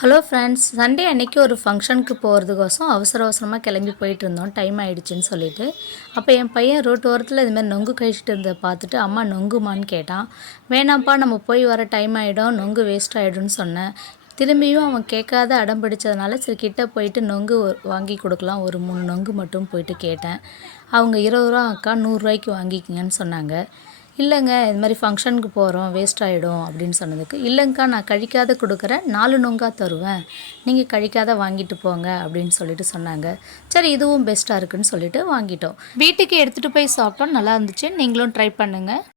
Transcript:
Hello friends, Sunday அன்னைக்கு ஒரு ஃபங்க்ஷனுக்கு போகிறதுக்கோசம் அவசரமாக கிளம்பி போயிட்டுருந்தோம். டைம் ஆகிடுச்சின்னு சொல்லிட்டு. அப்போ என் பையன் ரோட்டு ஓரத்தில் இதுமாதிரி நொங்கு கழிச்சிட்டு இருந்ததை பார்த்துட்டு, அம்மா நொங்குமான்னு கேட்டான். வேணாம்ப்பா, நம்ம போய் வர டைம் ஆகிடும், நொங்கு வேஸ்ட் ஆகிடும்னு சொன்னேன். திரும்பியும் அவன் கேட்காத அடம் பிடிச்சதுனால சரி கிட்ட போயிட்டு நொங்கு வாங்கி கொடுக்கலாம், ஒரு 3 நொங்கு மட்டும் போயிட்டு கேட்டேன். அவங்க 20 ரூபா அக்கா, 100 ரூபாய்க்கு வாங்கிக்கிங்கன்னு சொன்னாங்க. இல்லைங்க, இது மாதிரி ஃபங்க்ஷனுக்கு போகிறோம், வேஸ்ட் ஆகிடும் அப்படின்னு சொன்னதுக்கு, இல்லைங்க்கா நான் கழிக்காத கொடுக்குறேன், 4 நொங்கா தருவேன், நீங்கள் கழிக்காத வாங்கிட்டு போங்க அப்படின்னு சொல்லிட்டு சொன்னாங்க. சரி, இதுவும் பெஸ்ட்டாக இருக்குன்னு சொல்லிட்டு வாங்கிட்டோம். வீட்டுக்கு எடுத்துகிட்டு போய் சாப்பிட்டோம், நல்லா இருந்துச்சு. நீங்களும் ட்ரை பண்ணுங்கள்.